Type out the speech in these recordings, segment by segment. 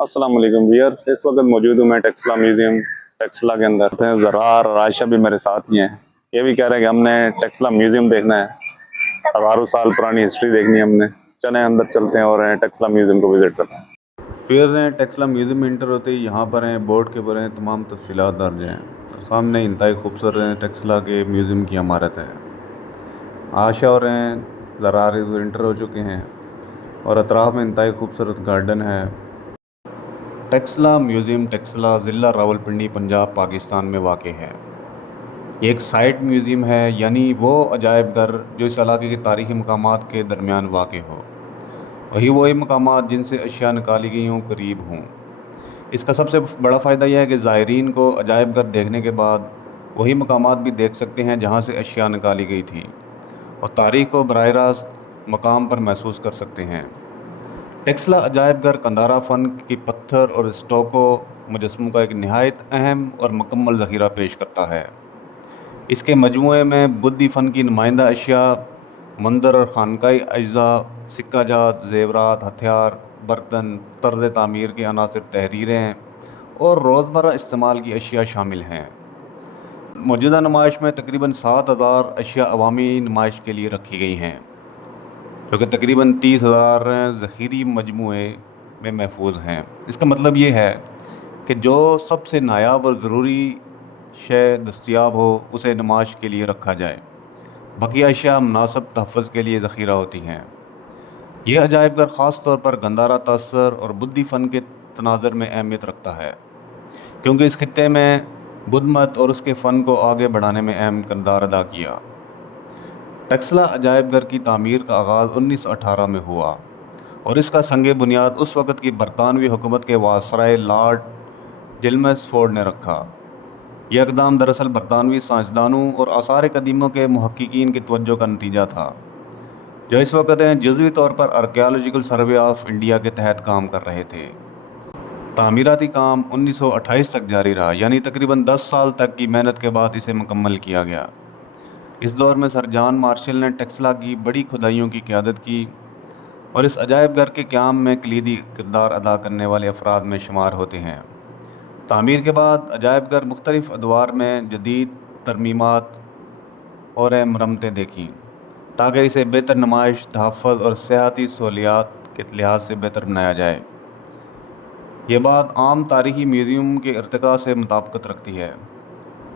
अस्सलाम वालेकुम व्यूअर्स। इस वक्त मौजूद हूँ मैं टेक्सला म्यूजियम टेक्सला के अंदर। ज़रार और आयशा भी मेरे साथ ही हैं। ये भी कह रहे हैं कि हमने टेक्सला म्यूजियम देखना है, हज़ारों साल पुरानी हिस्ट्री देखनी है हमने। चलें अंदर चलते हैं और टेक्सला म्यूजियम को विज़िट करते हैं। व्यूअर्स हैं, टेक्सला म्यूजियम में इंटर होते ही यहाँ पर हैं बोर्ड के ऊपर हैं तमाम तफसीलात दर्ज हैं। और सामने इंतहाई खूबसूरत टेक्सला के म्यूजियम की इमारत है। आयशा और हैं ज़रार इंटर हो चुके हैं और अतराफ़ में इंतहाई खूबसूरत गार्डन है। टेक्सला म्यूज़ियम टेक्सला ज़िला रावलपिंडी पंजाब पाकिस्तान में वाक़ है। ये एक साइट म्यूज़ियम है, यानी वो अजायब घर जो इस इलाके के तारीख़ी मकामात के दरमियान वाक़ हो, वही मकामात जिनसे अशिया निकाली गई हों करीब हों। इसका सबसे बड़ा फ़ायदा यह है कि ज़ायरीन को अजायब घर देखने के बाद वही मकामात भी देख सकते हैं जहाँ से अशिया निकाली गई थी, और तारीख़ को बराह रास्त मकाम पर महसूस कर सकते हैं। टेक्सला अजायब घर कंदारा फ़न की पत्थर और स्टोको मुजस्समों का एक नहायत अहम और मुकम्मल ज़ख़ीरा पेश करता है। इसके मजमूए में बुद्धी फ़न की नुमाइंदा अशिया, मंदिर और खानकाई अज्ज़ा, सिक्का जात, ज़ेवरात, हथियार, बर्तन, तर्ज़ तामीर के अनासिर, तहरीरें और रोज़मर्रा इस्तेमाल की अशिया शामिल हैं। मौजूदा नुमाइश में तकरीबन 7000 अशिया अवामी नुमाइश के लिए रखी गई हैं, जो कि तकरीबन 30,000 ज़ख़ीरी मजमूए में महफूज हैं। इसका मतलब ये है कि जो सबसे नायाब और ज़रूरी शय दस्तियाब हो उसे नुमाइश के लिए रखा जाए। बाकी अशिया मुनासिब तहफ़्फ़ुज़ के लिए ज़ख़ीरा होती हैं। यह अजायब घर ख़ास तौर पर गंदारा तासर और बुद्धी फ़न के तनाज़र में अहमियत रखता है, क्योंकि इस खित्ते में बुद्ध मत और उसके फ़न को आगे बढ़ाने में अहम किरदार अदा किया। टेक्सला अजायब घर की तामीर का आगाज़ 1918 में हुआ और इसका संग बुनियाद उस वक़्त की बरतानवी हुकूमत के वासराय लॉर्ड चिल्मसफोर्ड ने रखा। यह इक़दाम दरअसल बरतानवी साइंसदानों और आसार कदीमों के मुहक्किकीन की तवज्जो का नतीजा था, जो इस वक़्त जुज़वी तौर पर आर्कियोलॉजिकल सर्वे ऑफ इंडिया के तहत काम कर रहे थे। तामीराती काम 1928 तक जारी रहा, यानी तकरीबन 10 साल तक की मेहनत के बाद इसे मुकम्मल किया गया। इस दौर में सर जॉन मार्शल ने टेक्सला की बड़ी खुदाइयों की क़यादत की और इस अजायब घर के क़याम में कलीदी किरदार अदा करने वाले अफराद में शुमार होते हैं। तामीर के बाद अजायब घर मुख्तलिफ़ अदवार में जदीद तरमीमात और मरम्मतें देखीं, ताकि इसे बेहतर नुमाइश, तहफ़्फ़ुज़ और सियाहती सहूलियात के लिहाज से बेहतर बनाया जाए। ये बात आम तारीख़ी म्यूज़ियम के इर्तिक़ा से मुताबिकत रखती है,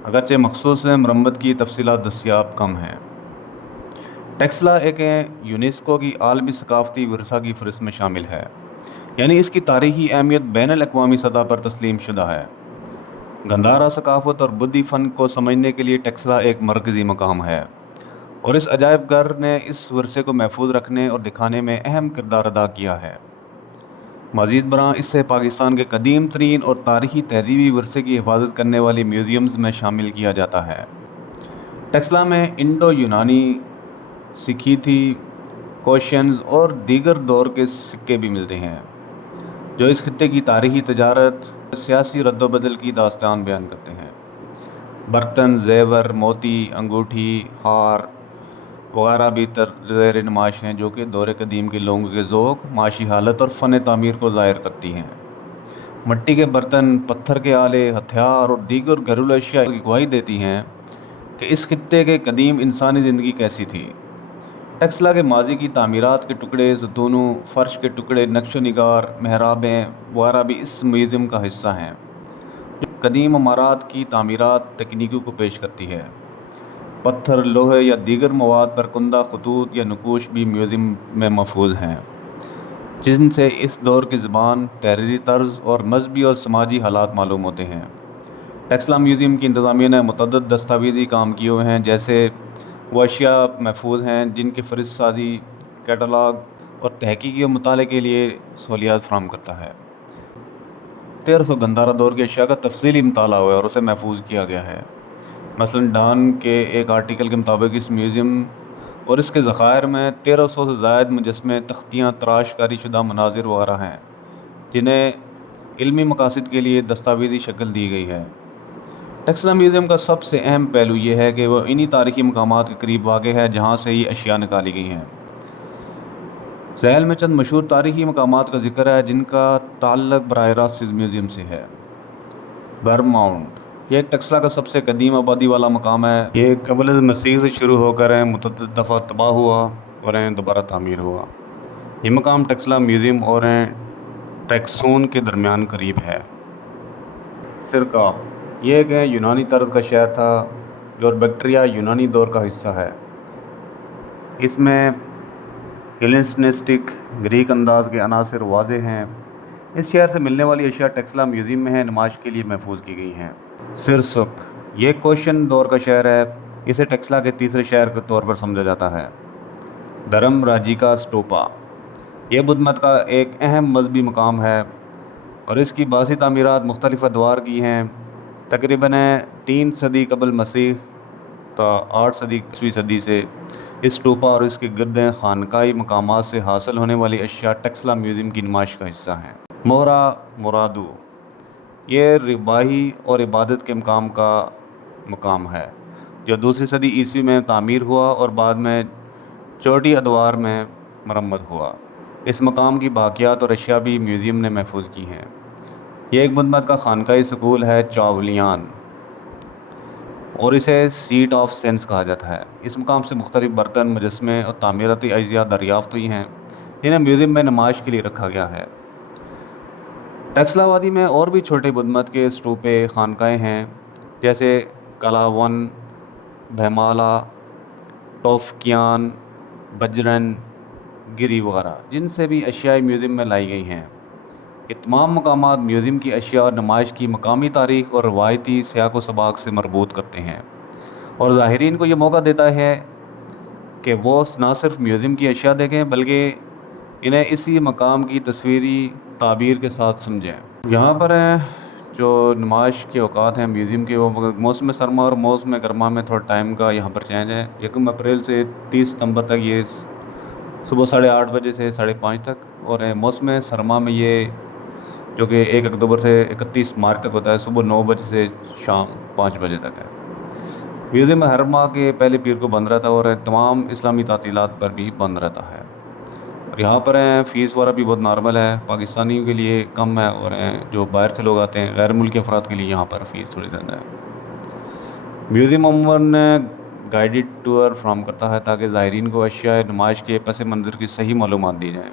अगरचे मखसूस मरम्मत की तफसीलात दस्तियाब कम हैं। टेक्सला एक यूनेस्को की आलमी सकाफ़ती विरसा की फ़हरिस्त में शामिल है, यानी इसकी तारीख़ी अहमियत बैनुल-अक़वामी सतह पर तस्लीम शुदा है। गंदारा सकाफ़त और बुद्धी फ़न को समझने के लिए टेक्सला एक मरकज़ी मकाम है, और इस अजायब घर ने इस विरसे को महफूज रखने और दिखाने में अहम किरदार अदा किया है। मज़ीद बरां इससे पाकिस्तान के कदीम तरीन और तारीख़ी तहज़ीबी विरसे की हिफाजत करने वाली म्यूज़ियम्स में शामिल किया जाता है। टेक्सला में इंडो यूनानी, सिखीथी, कोशियंस और दीगर दौर के सिक्के भी मिलते हैं, जो इस खित्ते की तारीख़ी तजारत, सियासी रद्दोबदल की दास्तान बयान करते हैं। बर्तन, ज़ेवर, मोती, अंगूठी, हार वगैरह भी ज़ेर नुमाइश हैं, जो कि दौर कदीम के लोगों के ज़ौक़, माशी हालत और फ़न तामीर को ज़ाहिर करती हैं। मिट्टी के बर्तन, पत्थर के आले, हथियार और दीगर घरेलू अशिया की गवाही देती हैं कि इस खित्ते के कदीम इंसानी ज़िंदगी कैसी थी। टेक्सला के माजी की तामीरात के टुकड़े, सतूनों, फ़र्श के टुकड़े, नक्श निगार, महराबें वगैरह भी इस म्यूज़ियम का हिस्सा हैं, जो कदीम इमारात की तामीरात तकनीकों को पेश करती है। पत्थर, लोहे या दीगर मवाद पर कुंदा खतूत या नक़ूश भी म्यूज़ियम में महफूज हैं, जिनसे इस दौर की ज़बान, तहरीरी तर्ज़ और मजहबी और समाजी हालात मालूम होते हैं। टेक्सला म्यूज़ियम की इंतज़ामिया ने मुतअद्दिद दस्तावेज़ी काम किए हुए हैं, जैसे वो अशिया महफूज हैं जिनकी फ़हरिस्त साज़ी, कैटलॉग और तहक़ीक़ी और मुताले के लिए सहूलियात फ़राहम करता है। 1300 गंदारा दौर के अशिया का तफसीली मुताला हुआ है और उसे महफूज किया गया है। मसलन डॉन के एक आर्टिकल के मुताबिक इस म्यूज़ियम और इसके ज़ख़ायर में 1300 से ज़ायद मुजस्समे, तख्तियाँ, तराशकारी शुदा मनाज़िर वगैरह हैं, जिन्हें इल्मी मकासद के लिए दस्तावेज़ी शक्ल दी गई है। टेक्सला म्यूज़ियम का सबसे अहम पहलू ये है कि वह इन्हीं तारीख़ी मकामात के करीब वाक़ है जहाँ से ये अशिया निकाली गई हैं। ذیل میں چند مشہور تاریخی مقامات کا ذکر ہے جن کا تعلق براہ راست اس میوزیم سے ہے۔ برماؤنٹ یہ ایک ٹیکسلا کا سب سے قدیم آبادی والا مقام ہے۔ یہ قبل مسیح سے شروع ہو کر متعدد دفعہ تباہ ہوا اور دوبارہ تعمیر ہوا۔ یہ مقام ٹیکسلا میوزیم اور ٹیکسون کے درمیان قریب ہے۔ سرکا یہ ایک یونانی طرز کا شہر تھا جو بیکٹریا یونانی دور کا حصہ ہے۔ اس میں ہیلینسٹک گریک انداز کے عناصر واضح ہیں۔ اس شہر سے ملنے والی اشیاء ٹیکسلا میوزیم میں نمائش کے لیے محفوظ کی گئی ہیں۔ سرسک یہ کوشن دور کا شہر ہے۔ اسے ٹیکسلا کے تیسرے شہر کے طور پر سمجھا جاتا ہے۔ دھرم راجی کا اسٹوپا یہ بدھ مت کا ایک اہم مذہبی مقام ہے اور اس کی باسی تعمیرات مختلف ادوار کی ہیں۔ تقریباً 3 صدی قبل مسیح تا 8 صدی ء صدی سے اس اسٹوپا اور اس کے گرد خانقاہی مقامات سے حاصل ہونے والی اشیاء ٹیکسلا میوزیم کی نمائش کا حصہ ہیں۔ موہرا مرادو یہ رباعی اور عبادت کے مقام کا مقام ہے جو 2 صدی عیسوی میں تعمیر ہوا اور بعد میں چوٹی ادوار میں مرمت ہوا۔ اس مقام کی باقیات اور اشیاء بھی میوزیم نے محفوظ کی ہیں۔ یہ ایک بدھ مت کا خانقاہی سکول ہے چاولیان اور اسے سیٹ آف سینس کہا جاتا ہے۔ اس مقام سے مختلف برتن، مجسمے اور تعمیراتی اجزاء دریافت ہوئی ہیں جنہیں میوزیم میں نمائش کے لیے رکھا گیا ہے۔ ٹیکسلا وادی میں اور بھی چھوٹے بدھ مت کے اسٹوپے خانقاہیں ہیں جیسے کلاون، بھیمالا، ٹوفکیان، بجرن گری وغیرہ جن سے بھی اشیاء میوزیم میں لائی گئی ہیں۔ یہ تمام مقامات میوزیم کی اشیاء اور نمائش کی مقامی تاریخ اور روایتی سیاق و سباق سے مربوط کرتے ہیں اور زائرین کو یہ موقع دیتا ہے کہ وہ نہ صرف میوزیم کی اشیاء دیکھیں بلکہ انہیں اسی مقام کی تصویری تعبیر کے ساتھ سمجھیں۔ یہاں پر جو نمائش کے اوقات ہیں میوزیم کے، وہ موسم سرما اور موسم گرما میں تھوڑا ٹائم کا یہاں پر چینج ہے۔ 1 اپریل سے 30 ستمبر تک یہ صبح 8:30 بجے سے 5:30 تک، اور موسم سرما میں یہ جو کہ 1 اکتوبر سے 31 مارچ تک ہوتا ہے، صبح 9 بجے سے شام 5 بجے تک ہے۔ میوزیم ہر ماہ کے پہلے پیر کو بند رہتا ہے اور تمام اسلامی تعطیلات پر بھی بند رہتا ہے۔ اور یہاں پر فیس وغیرہ بھی بہت نارمل ہے، پاکستانیوں کے لیے کم ہے اور جو باہر سے لوگ آتے ہیں غیر ملکی افراد کے لیے یہاں پر فیس تھوڑی زیادہ ہے۔ میوزیم عموماً گائیڈڈ ٹور فراہم کرتا ہے تاکہ زائرین کو اشیاء نمائش کے پس منظر کی صحیح معلومات دی جائیں۔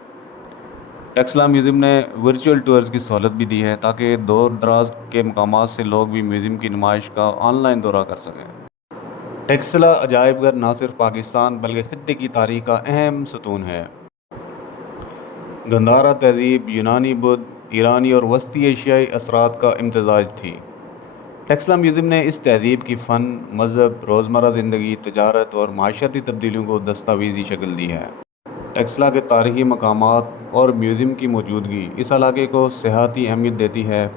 ٹیکسلا میوزیم نے ورچوئل ٹورز کی سہولت بھی دی ہے تاکہ دور دراز کے مقامات سے لوگ بھی میوزیم کی نمائش کا آن لائن دورہ کر سکیں۔ ٹیکسلا عجائب گھر نہ صرف پاکستان بلکہ خطے کی تاریخ کا اہم ستون ہے۔ گندھارا تہذیب یونانی، بدھ، ایرانی اور وسطی ایشیائی اثرات کا امتزاج تھی۔ ٹیکسلا میوزیم نے اس تہذیب کی فن، مذہب، روزمرہ زندگی، تجارت اور معاشرتی تبدیلیوں کو دستاویزی شکل دی ہے۔ ٹیکسلا کے تاریخی مقامات اور میوزیم کی موجودگی اس علاقے کو سیاحتی اہمیت دیتی ہے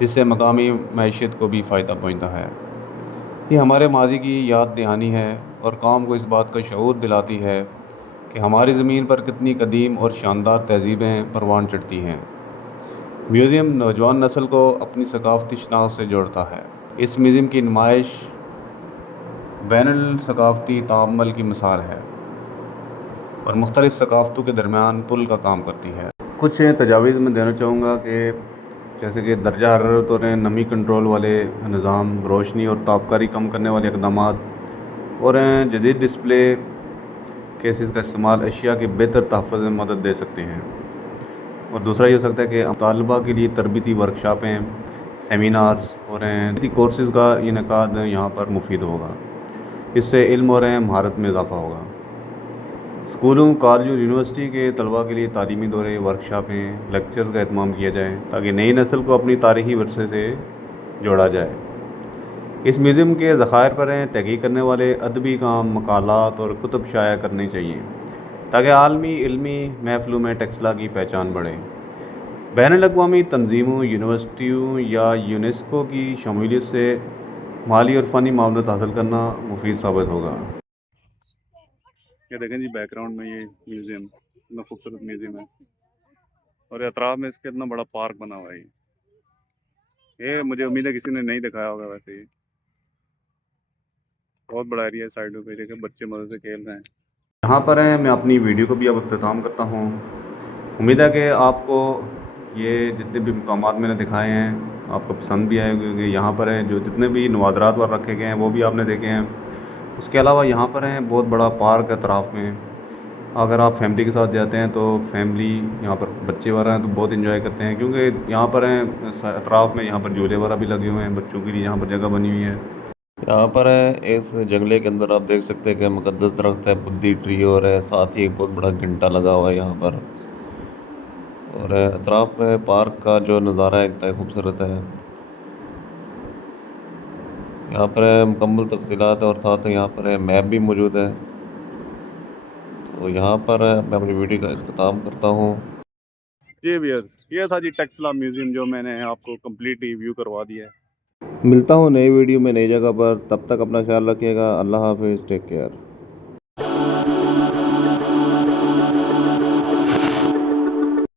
جس سے مقامی معیشت کو بھی فائدہ پہنچتا ہے۔ یہ ہمارے ماضی کی یاد دہانی ہے اور قوم کو اس بات کا شعور دلاتی ہے کہ ہماری زمین پر کتنی قدیم اور شاندار تہذیبیں پروان چڑھتی ہیں۔ میوزیم نوجوان نسل کو اپنی ثقافتی شناخت سے جوڑتا ہے۔ اس میوزیم کی نمائش بین الثقافتی تعامل کی مثال ہے اور مختلف ثقافتوں کے درمیان پل کا کام کرتی ہے۔ کچھ تجاویز میں دینا چاہوں گا کہ جیسے کہ درجہ حرارت اور نمی کنٹرول والے نظام، روشنی اور تابکاری کم کرنے والے اقدامات اور جدید ڈسپلے کیسز کا استعمال اشیاء کے بہتر تحفظ میں مدد دے سکتے ہیں۔ اور دوسرا یہ ہو سکتا ہے کہ طالبہ کے لیے تربیتی ورکشاپیں، سیمینارز اور کورسز کا انعقاد یہاں پر مفید ہوگا۔ اس سے علم اور مہارت میں اضافہ ہوگا۔ اسکولوں، کالجوں، یونیورسٹی کے طلباء کے لیے تعلیمی دورے، ورکشاپیں، لیکچرز کا اہتمام کیا جائے تاکہ نئی نسل کو اپنی تاریخی ورثے سے جوڑا جائے۔ اس میوزیم کے ذخائر پر تحقیق کرنے والے ادبی کام، مقالات اور کتب شائع کرنے چاہیے تاکہ عالمی علمی محفلوں میں ٹیکسلا کی پہچان بڑھے۔ بین الاقوامی تنظیموں، یونیورسٹیوں یا یونیسکو کی شمولیت سے مالی اور فنی معاونت حاصل کرنا مفید ثابت ہوگا۔ یہ دیکھیں جی بیک گراؤنڈ میں یہ میوزیم اتنا خوبصورت میوزیم ہے اور اطراف میں اس کے اتنا بڑا پارک بنا ہوا ہے۔ یہ مجھے امید ہے کسی نے نہیں دکھایا ہوگا، ویسے ہی بہت بڑا ایریا ہے، سائڈوں پہ دیکھیں بچے مزے سے کھیل رہے ہیں۔ यहाँ पर है मैं अपनी वीडियो को भी अब अख्ताम करता हूँ। उम्मीद है कि आपको ये जितने भी मकामात मैंने दिखाए हैं आपको पसंद भी आए क्योंकि यहाँ पर है जो जितने भी नवादरात वहाँ रखे गए हैं वो भी आपने देखे हैं। उसके अलावा यहाँ पर है बहुत बड़ा पार्क है अतराफ़ में। अगर आप फैमिली के साथ जाते हैं तो फैमिली यहाँ पर बच्चे वगैरह हैं तो बहुत इन्जॉय करते हैं क्योंकि यहाँ पर हैं अतराफ़ में यहाँ पर झूले वगैरह भी लगे हुए हैं बच्चों के लिए, यहाँ पर जगह बनी हुई है। यहाँ पर है इस जंगले के अंदर आप देख सकते हैं कि मुकद्दस दरख्त है बुद्धि ट्री और है साथ ही एक बहुत बड़ा घंटा लगा हुआ है यहाँ पर। और अतराफ़ में पार्क का जो नज़ारा है इंतहाई खूबसूरत है। यहाँ पर है मुकम्मल तफसीलात और साथ ही यहाँ पर है मैप भी मौजूद है। तो यहाँ पर मैं अपनी वीडियो का इख्तिताम करता हूँ। जी व्यूअर्स, ये था जी टेक्सला म्यूज़ियम जो मैंने आपको कंप्लीट रिव्यू करवा दिया है। मिलता हूँ नई वीडियो में नई जगह पर, तब तक अपना ख्याल रखिएगा। अल्लाह हाफिज़, टेक केयर।